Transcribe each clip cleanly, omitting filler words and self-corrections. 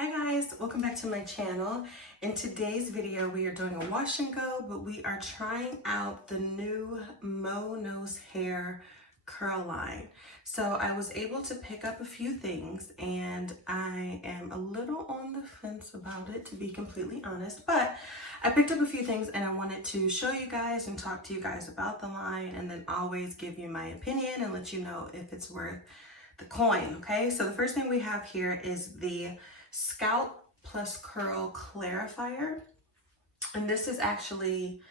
Hi guys, welcome back to my channel. In today's video, we are doing a wash and go, but we are trying out the new Mo Nose Hair curl line. So I was able to pick up a few things and I am a little on the fence about it, to be completely honest, but I picked up a few things and I wanted to show you guys and talk to you guys about the line and then always give you my opinion and let you know if it's worth the coin, okay? So the first thing we have here is the Scalp Plus Curl Clarifier, and this is actually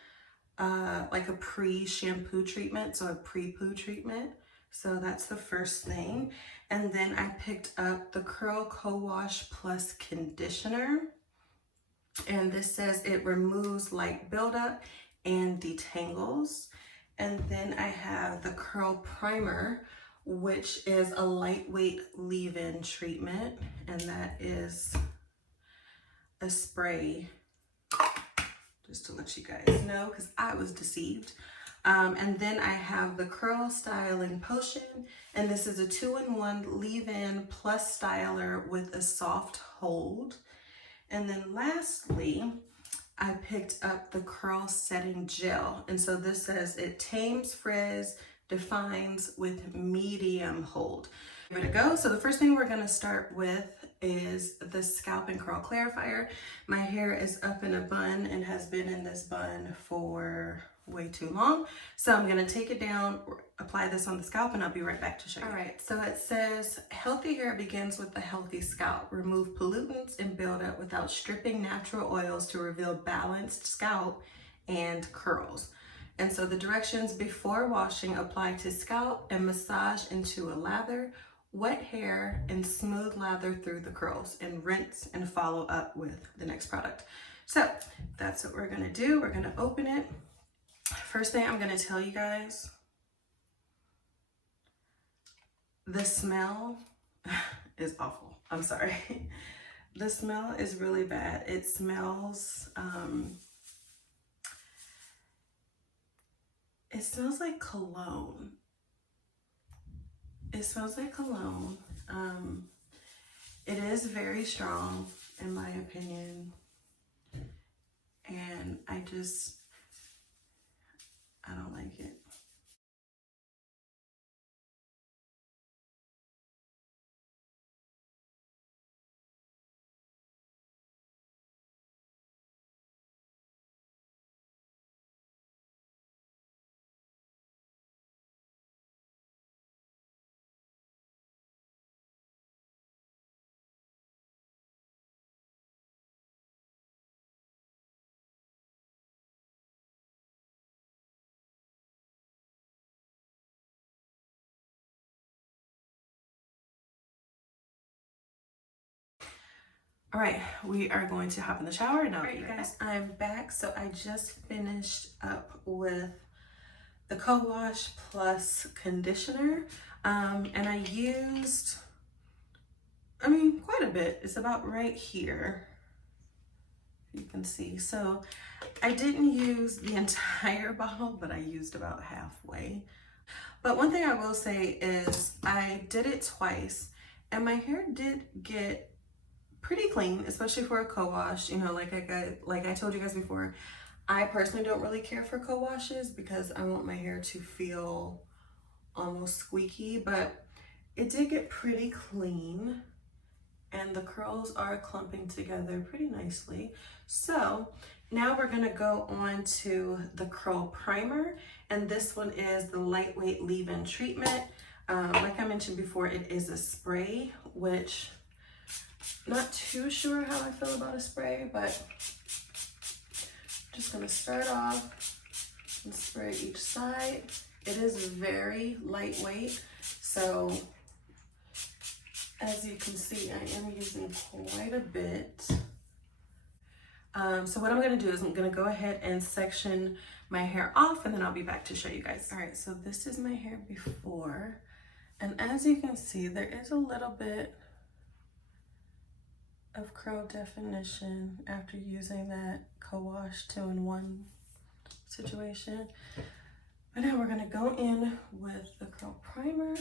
like a pre-shampoo treatment, so a pre-poo treatment. So that's the first thing. And then I picked up the Curl Co-Wash Plus Conditioner, and this says it removes light buildup and detangles. And then I have the Curl Primer, which is a lightweight leave-in treatment, and that is a spray, just to let you guys know, because I was deceived. And then I have the Curl Styling Potion, and this is a 2-in-1 leave-in plus styler with a soft hold. And then lastly, I picked up the Curl Setting Gel, and so this says it tames frizz, defines with medium hold. Give it a go. So the first thing we're going to start with is the Scalp and Curl Clarifier. My hair is up in a bun and has been in this bun for way too long. So I'm going to take it down, apply this on the scalp, and I'll be right back to show you. All right, so it says healthy hair begins with a healthy scalp. Remove pollutants and buildup without stripping natural oils to reveal balanced scalp and curls. And so the directions: before washing, apply to scalp and massage into a lather, wet hair and smooth lather through the curls, and rinse and follow up with the next product. So that's what we're gonna do. We're gonna open it. First thing I'm gonna tell you guys, the smell is awful. I'm sorry. The smell is really bad. It smells like cologne. It smells like cologne. It is very strong, in my opinion. And I don't like it. All right, we are going to hop in the shower now. All right, you guys, I'm back. So I just finished up with the Co-Wash Plus Conditioner, and I used, quite a bit. It's about right here, you can see. So I didn't use the entire bottle, but I used about halfway. But one thing I will say is I did it twice, and my hair did get pretty clean, especially for a co-wash. You know, like I told you guys before, I personally don't really care for co-washes because I want my hair to feel almost squeaky, but it did get pretty clean and the curls are clumping together pretty nicely. So now we're gonna go on to the Curl Primer, and this one is the lightweight leave-in treatment. Like I mentioned before, it is a spray, which not too sure how I feel about a spray, but I'm just gonna start off and spray each side. It is very lightweight, so as you can see, I am using quite a bit. So what I'm gonna do is I'm gonna go ahead and section my hair off, and then I'll be back to show you guys. All right, so this is my hair before, and as you can see, there is a little bit of curl definition after using that co-wash 2-in-1 situation. But now we're gonna go in with the Curl Primer.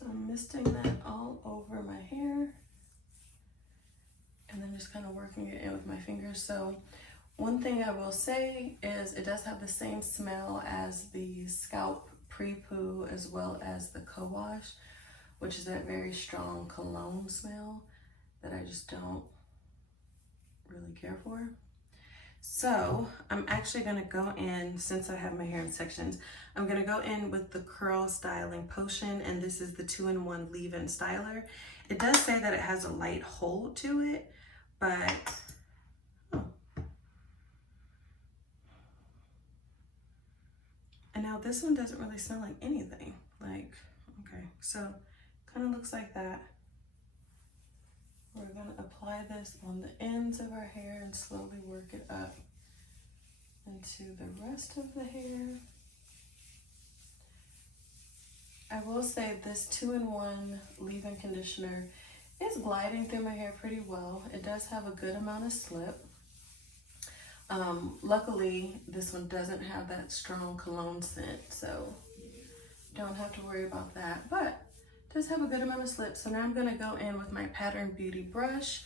So I'm misting that all over my hair and then just kind of working it in with my fingers. So one thing I will say is it does have the same smell as the scalp pre-poo as well as the co-wash, which is that very strong cologne smell that I just don't really care for. So I'm actually gonna go in, since I have my hair in sections, I'm gonna go in with the Curl Styling Potion, and this is the 2-in-1 leave-in styler. It does say that it has a light hold to it, but and now this one doesn't really smell like anything. Like, okay, so kind of looks like that. We're gonna apply this on the ends of our hair and slowly work it up into the rest of the hair. I will say this 2-in-1 leave-in conditioner is gliding through my hair pretty well. It does have a good amount of slip. Luckily, this one doesn't have that strong cologne scent, so don't have to worry about that, but it does have a good amount of slip. So now I'm gonna go in with my Pattern Beauty brush,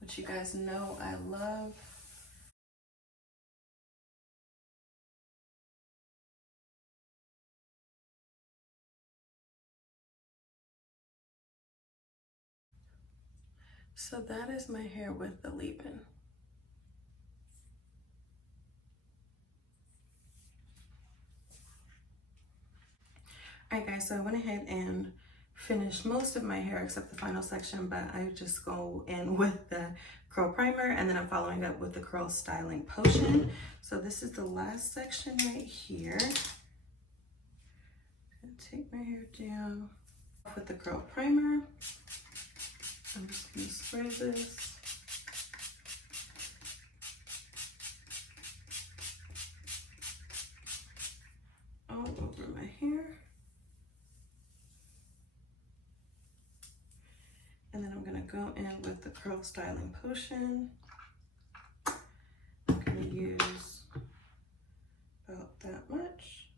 which you guys know I love. So that is my hair with the leave-in. Alright guys, so I went ahead and finished most of my hair except the final section, but I just go in with the curl primer and then I'm following up with the Curl Styling Potion. So this is the last section right here. I'm gonna take my hair down with the curl primer. I'm just gonna spray this. All over my hair. And then I'm gonna go in with the Curl Styling Potion. I'm gonna use about that much.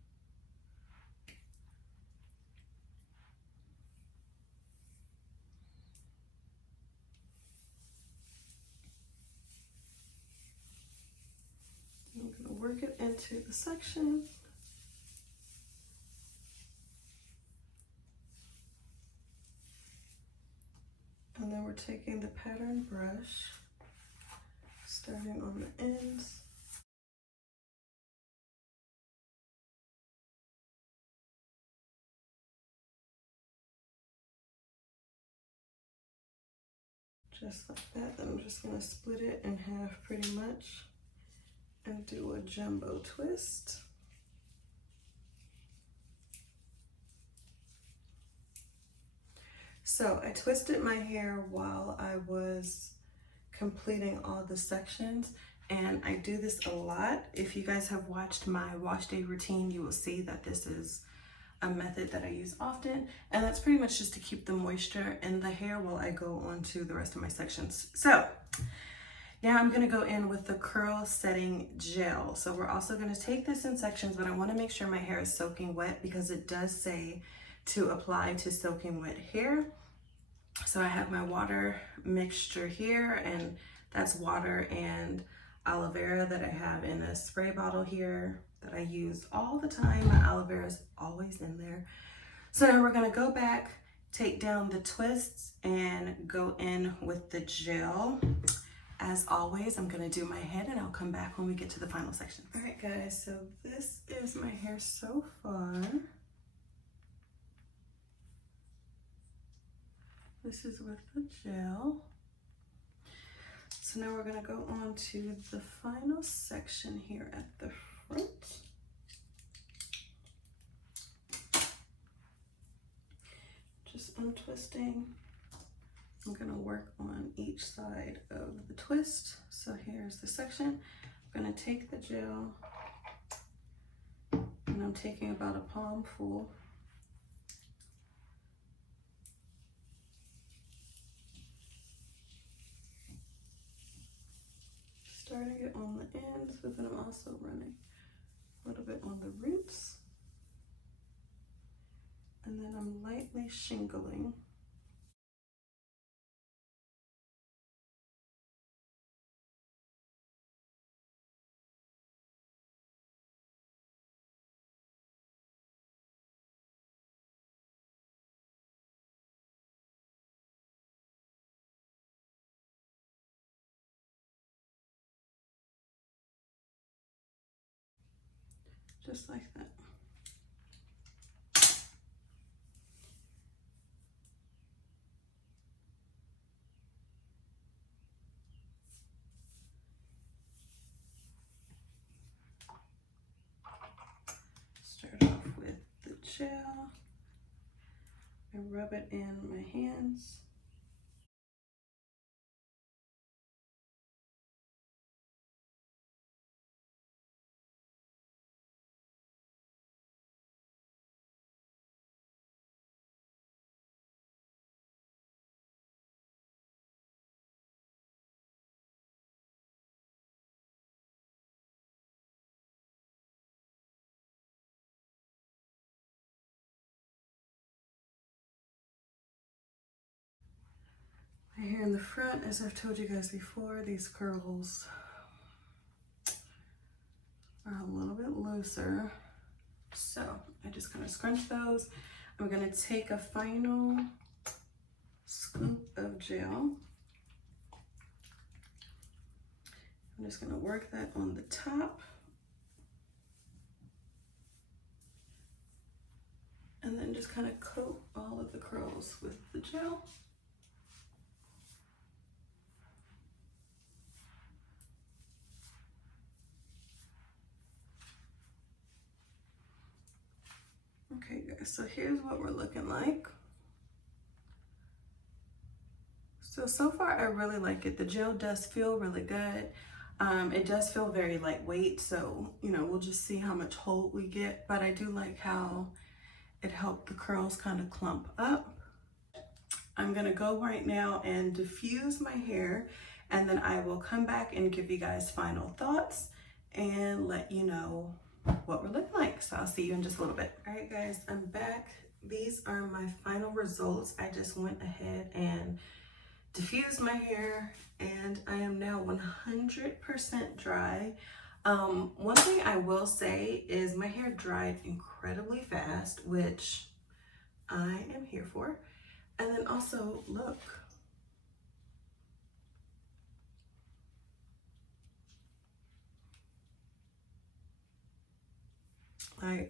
I'm gonna work it into the section. And then we're taking the pattern brush, starting on the ends. Just like that. Then I'm just gonna split it in half pretty much and do a jumbo twist. So I twisted my hair while I was completing all the sections, and I do this a lot. If you guys have watched my wash day routine, you will see that this is a method that I use often, and that's pretty much just to keep the moisture in the hair while I go on to the rest of my sections. So now I'm gonna go in with the curl setting gel. So we're also gonna take this in sections, but I wanna make sure my hair is soaking wet because it does say to apply to soaking wet hair. So I have my water mixture here, and that's water and aloe vera that I have in a spray bottle here that I use all the time. My aloe vera is always in there. So now we're gonna go back, take down the twists, and go in with the gel. As always, I'm gonna do my head and I'll come back when we get to the final section. All right guys, so this is my hair so far. This is with the gel. So now we're gonna go on to the final section here at the front. Just untwisting. I'm gonna work on each side of the twist. So here's the section. I'm gonna take the gel, and I'm taking about a palm full. Starting it on the ends, but then I'm also running a little bit on the roots. And then I'm lightly shingling. Just like that. Start off with the gel. I rub it in my hands. My hair in the front, as I've told you guys before, these curls are a little bit looser. So I just kind of scrunch those. I'm gonna take a final scoop of gel. I'm just gonna work that on the top. And then just kind of coat all of the curls with the gel. Okay guys, so here's what we're looking like. So far I really like it. The gel does feel really good. It does feel very lightweight, so you know, we'll just see how much hold we get, but I do like how it helped the curls kind of clump up. I'm gonna go right now and diffuse my hair, and then I will come back and give you guys final thoughts and let you know what we're looking like. So I'll see you in just a little bit. All right guys, I'm back. These are my final results. I just went ahead and diffused my hair and I am now 100% dry. One thing I will say is my hair dried incredibly fast, which I am here for. And then also, look.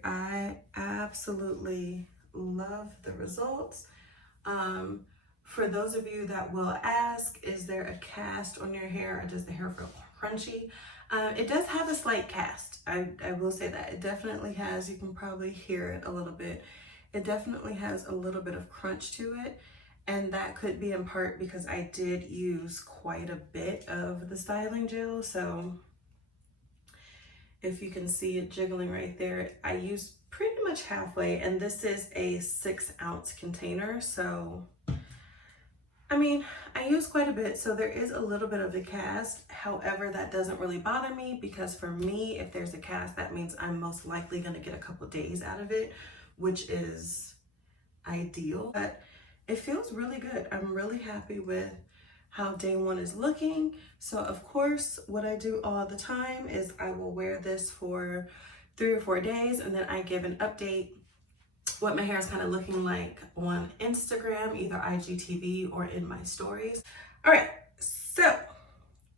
I absolutely love the results. For those of you that will ask, is there a cast on your hair or does the hair feel crunchy? It does have a slight cast. I will say that. It definitely has. You can probably hear it a little bit. It definitely has a little bit of crunch to it. And that could be in part because I did use quite a bit of the styling gel. So if you can see it jiggling right there, I used pretty much halfway, and this is a 6-ounce container. So I mean, I use quite a bit, so there is a little bit of a cast. However, that doesn't really bother me because for me, if there's a cast, that means I'm most likely gonna get a couple days out of it, which is ideal. But it feels really good. I'm really happy with how day one is looking. So of course, what I do all the time is I will wear this for 3 or 4 days, and then I give an update what my hair is kind of looking like on Instagram, either IGTV or in my stories. All right, so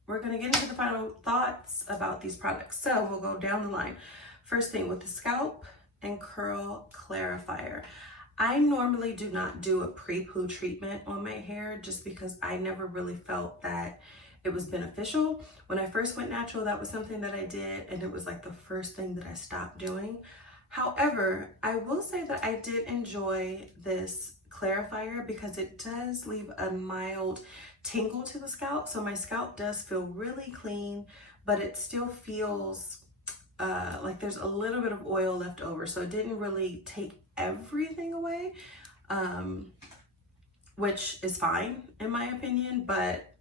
we're gonna get into the final thoughts about these products. So we'll go down the line. First thing, with the scalp and curl clarifier. I normally do not do a pre-poo treatment on my hair just because I never really felt that it was beneficial. When I first went natural, that was something that I did, and it was like the first thing that I stopped doing. However, I will say that I did enjoy this clarifier because it does leave a mild tingle to the scalp. So my scalp does feel really clean, but it still feels like there's a little bit of oil left over. So it didn't really take everything away, which is fine in my opinion, but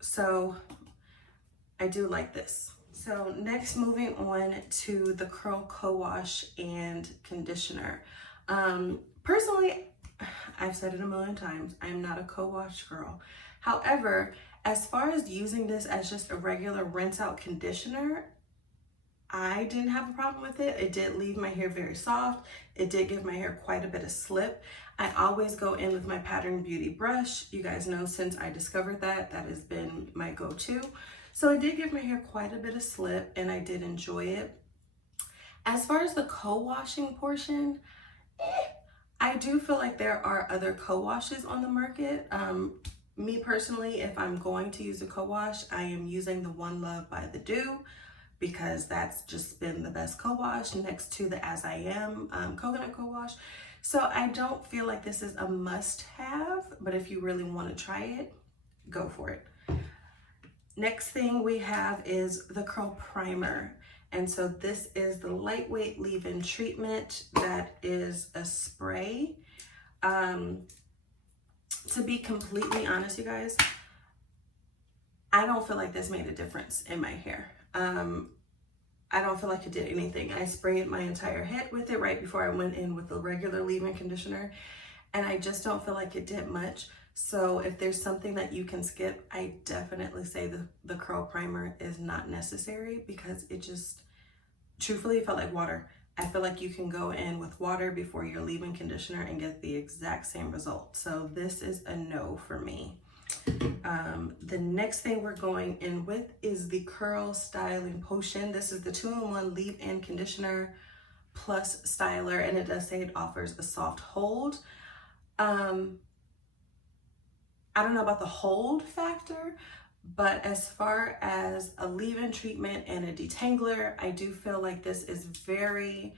so I do like this. So next, moving on to the curl co-wash and conditioner. Personally, I've said it a million times, I'm not a co-wash girl. However, as far as using this as just a regular rinse out conditioner, I didn't have a problem with it. It did leave my hair very soft. It did give my hair quite a bit of slip. I always go in with my Pattern Beauty brush. You guys know since I discovered that, that has been my go-to. So it did give my hair quite a bit of slip and I did enjoy it. As far as the co-washing portion, I do feel like there are other co-washes on the market. Me personally, if I'm going to use a co-wash, I am using the One Love by The Dew, because that's just been the best co-wash next to the As I Am coconut co-wash. So I don't feel like this is a must-have, but if you really want to try it, go for it. Next thing we have is the Curl Primer. And so this is the lightweight leave-in treatment that is a spray. To be completely honest, you guys, I don't feel like this made a difference in my hair. I don't feel like it did anything. I sprayed my entire head with it right before I went in with the regular leave-in conditioner, and I just don't feel like it did much. So if there's something that you can skip, I definitely say the Curl Primer is not necessary, because it just, truthfully, it felt like water. I feel like you can go in with water before your leave-in conditioner and get the exact same result. So this is a no for me. The next thing we're going in with is the Curl Styling Potion. This is the 2-in-1 leave-in conditioner plus styler, and it does say it offers a soft hold. I don't know about the hold factor, but as far as a leave-in treatment and a detangler, I do feel like this is very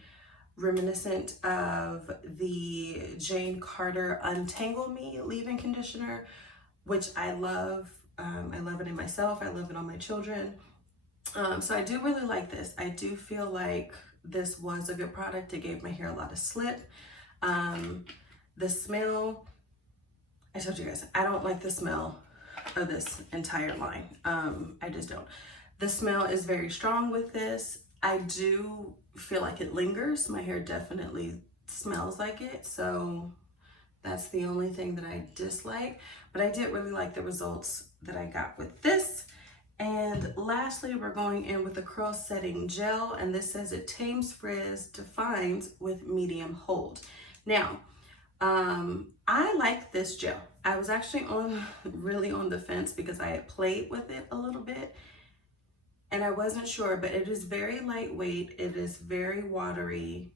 reminiscent of the Jane Carter Untangle Me leave-in conditioner, which I love. I love it in myself. I love it on my children. So I do really like this. I do feel like this was a good product. It gave my hair a lot of slip. The smell, I told you guys, I don't like the smell of this entire line. I just don't. The smell is very strong with this. I do feel like it lingers. My hair definitely smells like it. So that's the only thing that I dislike, but I did really like the results that I got with this. And lastly, we're going in with the Curl Setting Gel, and this says it tames frizz, defines with medium hold. Now, I like this gel. I was actually really on the fence because I had played with it a little bit and I wasn't sure, but it is very lightweight. It is very watery.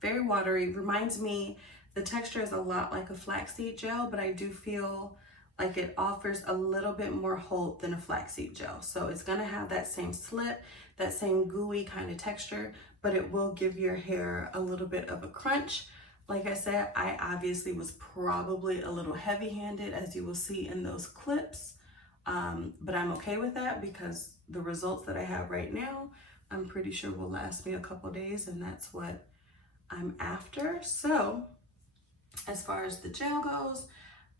Very watery. Reminds me, the texture is a lot like a flaxseed gel, but I do feel like it offers a little bit more hold than a flaxseed gel. So it's gonna have that same slip, that same gooey kind of texture, but it will give your hair a little bit of a crunch. Like I said, I obviously was probably a little heavy-handed, as you will see in those clips, but I'm okay with that because the results that I have right now, I'm pretty sure will last me a couple days, and that's what I'm after. So as far as the gel goes,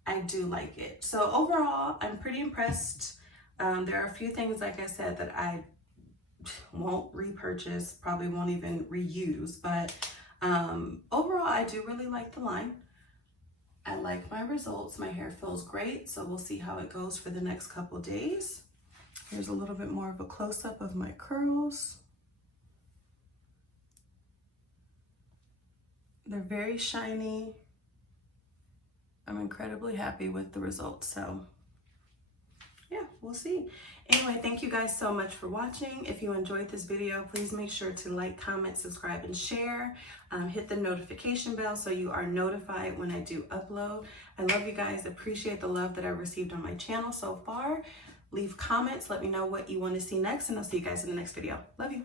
I do like it. So overall, I'm pretty impressed. There are a few things, like I said, that I won't repurchase, probably won't even reuse, but overall, I do really like the line. I like my results. My hair feels great, so we'll see how it goes for the next couple days. Here's a little bit more of a close-up of my curls. They're very shiny. I'm incredibly happy with the results. So yeah, we'll see. Anyway, thank you guys so much for watching. If you enjoyed this video, please make sure to like, comment, subscribe, and share. Hit the notification bell so you are notified when I do upload. I love you guys. Appreciate the love that I've received on my channel so far. Leave comments. Let me know what you want to see next, and I'll see you guys in the next video. Love you.